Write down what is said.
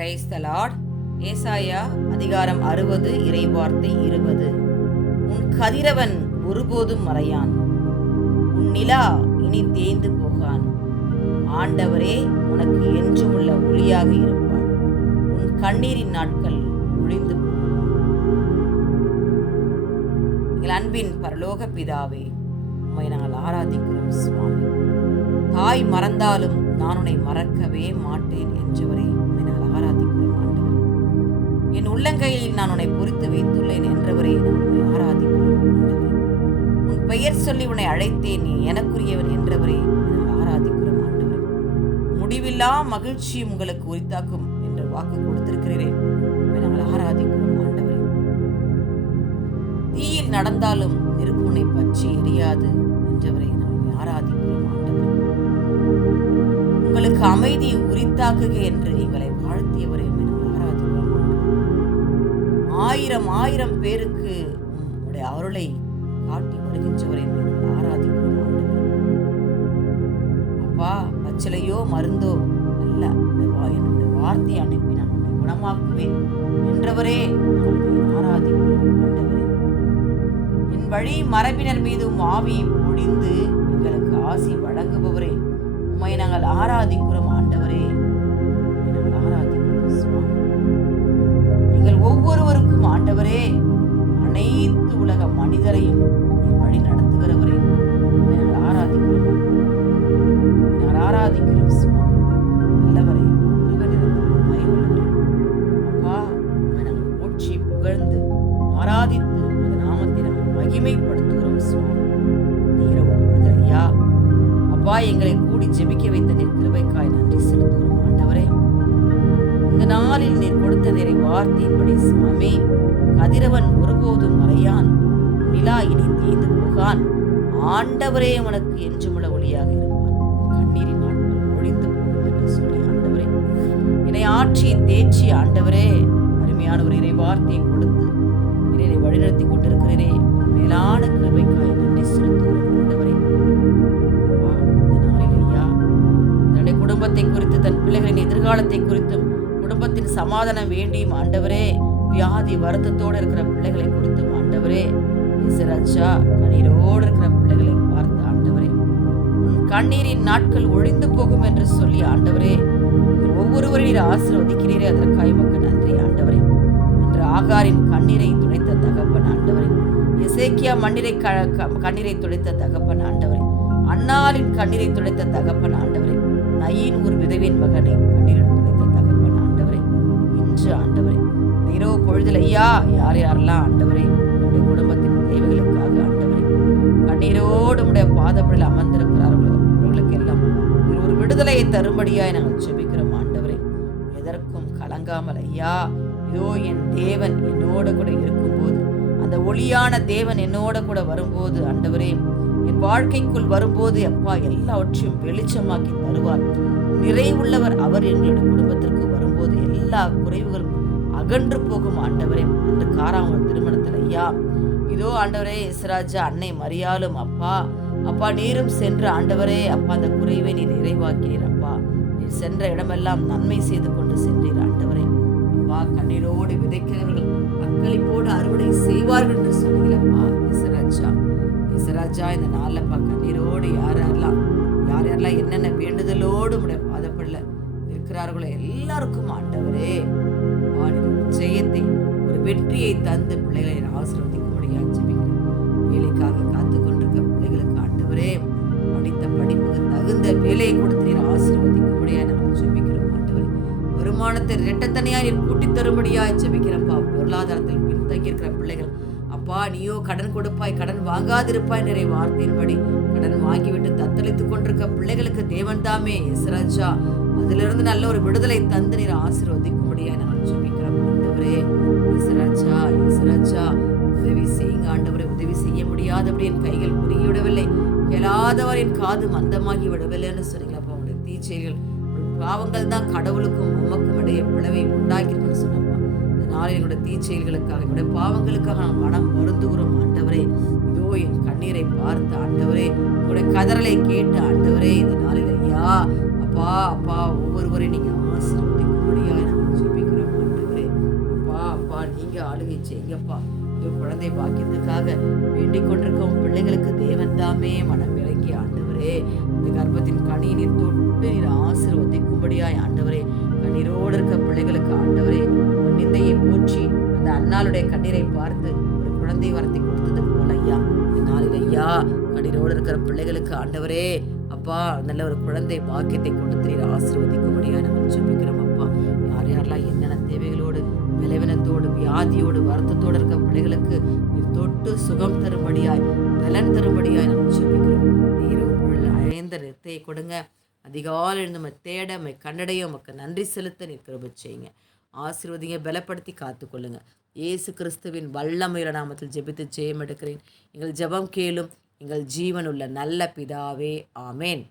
Praise the Lord ஏசாயா அதிகாரம் அறுபது இறைவார்த்தை இருபது. உன் கதிரவன் ஒருபோதும் மறையான். உன் நிலா இனி தேய்ந்து போகான். ஆண்டவரே உனக்கு என்றும் உள்ள ஒளியாக இருப்பார். உன் கண்ணீரின் நாட்கள் ஒழிந்து எங்கள் அன்பின் பரலோக பிதாவே உம்மை நாங்கள் ஆராதிக்கிறோம் சுவாமி. தாய் மறந்தாலும் நான் உன்னை மறக்கவே மாட்டேன் என்றவரே உம்மை நாங்கள் ஆண்டவர் என் உள்ளங்கையில் நான் உன்னை பொறித்து வைத்துள்ளேன் என்றவரே நான் உம்மை ஆராதிக்கிறோம் உன் பெயர் சொல்லி உன்னை அழைத்தேன் நீ எனக்குரியவன் என்றவரே உம்மை நாங்கள் ஆண்டவர் முடிவில்லா மகிழ்ச்சி உங்களுக்கு உரித்தாக்கும் என்ற வாக்கு கொடுத்திருக்கிறேன் உம்மை நாங்கள் ஆராதிக்கிறோம் தீயில் நடந்தாலும் நெருப்புனை பற்றி எரியாது என்றவரை நாம் ஆராதிக்கிறோம் ஆண்டவரே உங்களுக்கு அமைதியை உரித்தாக்குக என்று எங்களை வாழ்த்தியவரை ஆயிரம் ஆயிரம் பேருக்கு உங்களுடைய அருளை காட்டி வருகின்றவரை ஆராதிக்கிறோம் அப்பா பச்சிலையோ மருந்தோ அல்ல என்னுடைய வார்த்தையை அனுப்பி நான் உன்னை குணமாக்குவேன் என்றவரே நாங்கள் ஆராதிக்கிறோம் ஆண்டவரே. என் வழி மரபினர் மீது உம் ஆவியை பொழிந்து எங்களுக்கு ஆசி வழங்குபவரே உம்மை நாங்கள் ஆராதிக்கிறோம் ஆண்டவரே. நாங்கள் ஆராதிக்கிறோம் சுவாமி. எங்கள் ஒவ்வொருவருக்கும் ஆண்டவரே அனைத்து உலக மனிதரையும் நீர் வார்த்தையின்படி சுவாமி கதிரவன் ஒருபோதும் மறையான் நிலா இனி தீந்து போகான் ஆண்டவரே உனக்கு என்றுமுள்ள ஒளியாக இருப்பான். கண்ணீரின் நாட்கள் ஒழிந்து போகும் என்று சொல்லி ஆண்டவரே என்னை ஆற்றி தேச்சி ஆண்டவரே அருமையான ஒரு இறை வார்த்தையை கொடுத்து என்னை வழிநடத்தி கொண்டிருக்கிறேனே மேலான கிருபைக்காய் நன்றி செலுத்துகிறோம் ஆண்டவரே. இந்த நாளில் ஐயா தன்னுடைய குடும்பத்தை குறித்து தன் பிள்ளைகளின் எதிர்காலத்தை குறித்தும் குடும்பத்தின் சமாதானம் வேண்டியும் ஆண்டவரே வியாதி வருத்தத்தோடு இருக்கிற பிள்ளைகளை குறித்தும் ஆண்டவரே. இசராஜா கண்ணீரோடு இருக்கிற பிள்ளைகளை பார்த்து ஆண்டவரே. உன் கண்ணீரின் நாட்கள் ஒழிந்து போகும் என்று சொல்லி ஆண்டவரே ஒவ்வொருவரின் ஒவ்வொருவரையும் நீர் ஆசீர்வதிக்கிறீரே. அதற்காக மக்கள் நன்றி ஆண்டவரே. என்று ஆகாரின் கண்ணீரை துடைத்த தகப்பன் ஆண்டவரே. இசைக்கியா மண்ணீரை க கண்ணீரை துடைத்த தகப்பன் ஆண்டவரே. அன்னாரின் கண்ணீரை துடைத்த தகப்பன் ஆண்டவரே. யார் யாரெல்லாம் ஆண்டவரே நம்முடைய குடும்பத்தின் தேவைகளுக்காக ஆண்டவரே. கண்ணீரோடு உடைய பாதப்படியில் அமர்ந்திருக்கிறார்களோ. அவர்களுக்கு எல்லாம் ஒரு விடுதலையை தரும்படியாய் நாங்கள் ஜெபிக்கிறோம் ஆண்டவரே. எதற்கும் கலங்காமல் ஐயா இதோ என் தேவன் என்னோட கூட இருக்கும்போது அந்த ஒளியான தேவன் என்னோட கூட வரும்போது ஆண்டவரே என் வாழ்க்கைக்குள் வரும்போது அப்பா எல்லாவற்றையும் வெளிச்சமாக்கி தருவார். நிறைவுள்ளவர் அவர் எங்களுடைய குடும்பத்திற்கு வரும்போது எல்லா குறைவுகளும் அகன்று போகும் ஆண்டவரே. அந்த ஒரு திருமணத்தில் ஐயா இதோ ஆண்டவரே இஸ்ராஜா அன்னை மரியாலும் அப்பா. அப்பா நீரும் சென்று ஆண்டவரே அப்பா அந்த குறைவை நீ நிறைவாக்கிறீர் அப்பா. நீர் சென்ற இடமெல்லாம் நன்மை செய்து கொண்டு சென்றீர் ஆண்டவரே. அப்பா கண்ணீரோடு விதைக்கிறவர்கள் அக்களிப்போடு அறுவடை செய்வார்கள் என்று சொன்னீங்களப்பா இசராஜா இசராஜா இந்த நாளில் கண்ணீரோடு யார் யாரெல்லாம் யார் யாரெல்லாம் என்னென்ன வேண்டுதலோடு உடைய பாதப்படல இருக்கிறார்களோ எல்லாருக்கும் ஆண்டவரே வெற்றியை தந்து பிள்ளைகளை ஆசீர்வதிக்கும்படியாக ஜெபிக்கிறேன் வேலைக்காக காத்து கொண்டிருக்க பிள்ளைகளுக்கு ஆண்டவரே படித்த படிப்புக்கு தகுந்த வேலையை கொடுத்து நீர் ஆசீர்வதிக்கும்படியாக நாங்கள் ஜெபிக்கிறோம் ஆண்டவரே. வருமானத்தை ரெட்டத்தனையா நீர் கூட்டி தரும்படியாக ஜெபிக்கிறப்பா பொருளாதாரத்தில் பின்தங்கி இருக்கிற பிள்ளைகள் அப்பா நீயோ கடன் கொடுப்பாய் கடன் வாங்காதிருப்பாய் நிறைய வார்த்தையின்படி கடன் வாங்கிவிட்டு தத்தளித்துக் கொண்டிருக்க பிள்ளைகளுக்கு தேவன் தாமே இஸ்ராஜா அதிலிருந்து நல்ல ஒரு விடுதலை தந்து நீர் ஆசீர்வதிக்கும்படியாக நாங்கள் ஜெபிக்கிறோம் ஆண்டவரே இஸ்ராஜா இஸ்ராஜா உதவி செய்யுங்க ஆண்டவரே உதவி செய்ய முடியாதபடி என் கைகள் குறுகிவிடவில்லை. கேளாதவர் என் காது மந்தமாகி விடவில்லைன்னு சொன்னீங்களப்பா உங்களுடைய தீச்செயல்கள் பாவங்கள் தான் கடவுளுக்கும் உமக்கும் இடையே பிளவை உண்டாக்கியிருக்குன்னு சொன்னப்பா. இந்த நாளில் எங்களுடைய தீச்செயல்களுக்காக என்னுடைய பாவங்களுக்காக நான் மனம் வருந்துகிறோம் ஆண்டவரே. இதோ என் கண்ணீரை பார்த்து ஆண்டவரே உங்களுடைய கதறலை கேட்டு ஆண்டவரே இந்த நாளில் ஐயா அப்பா அப்பா ஒவ்வொருவரையும் நீங்க ஆசீர்வதிக்கும்படியாக செய்யுங்கப்பா இதோ குழந்தை பாக்கியத்துக்காக வேண்டிக் கொண்டிருக்க பிள்ளைகளுக்கு தேவன் தாமே. மனம் இறங்கி ஆண்டவரே இந்த கர்ப்பத்தின் கனி நீர் தொட்டு நீர் ஆசீர்வதிக்கும்படியாய் ஆண்டவரே. கண்ணீரோடு இருக்க பிள்ளைகளுக்கு ஆண்டவரே நிந்தையை போற்றி அந்த அண்ணாளுடைய கண்ணீரை பார்த்து ஒரு குழந்தை வரத்தை கொடுத்தது போல ஐயா. இந்த நாளில் ஐயா கண்ணீரோடு இருக்கிற பிள்ளைகளுக்கு ஆண்டவரே அப்பா நல்ல ஒரு குழந்தை பாக்கியத்தை கொடுத்து நீர் ஆசீர்வதிக்கும்படியாய் நம்ம ஜெபிக்கிறோம் அப்பா. யார் யாரெல்லாம் என்னென்ன தேவைகளோடு பலவீனத்தோடு வியாதியோடு வருத்தத்தோடு இருக்க பிள்ளைகளுக்கு நீர் தொட்டு சுகம் தரும்படியாய் பலன் தரும்படியாய் நாம் ஜெபிக்கிறோம். நீர் உள்ள அழைந்த நிறத்தை கொடுங்க. அதிகாலை எழுந்து நம்ம தேட மை கண்டடைய உமக்கு நன்றி செலுத்த நீர் கிருப செய்யுங்க. ஆசீர்வதிங்க பலப்படுத்தி காத்துக்கொள்ளுங்க. இயேசு கிறிஸ்துவின் வல்லமையுள்ள நாமத்தில் ஜெபித்து ஜெயம் எடுக்கிறேன் எங்கள் ஜெபம் கேளும் எங்கள் ஜீவனுள்ள நல்ல பிதாவே ஆமேன்.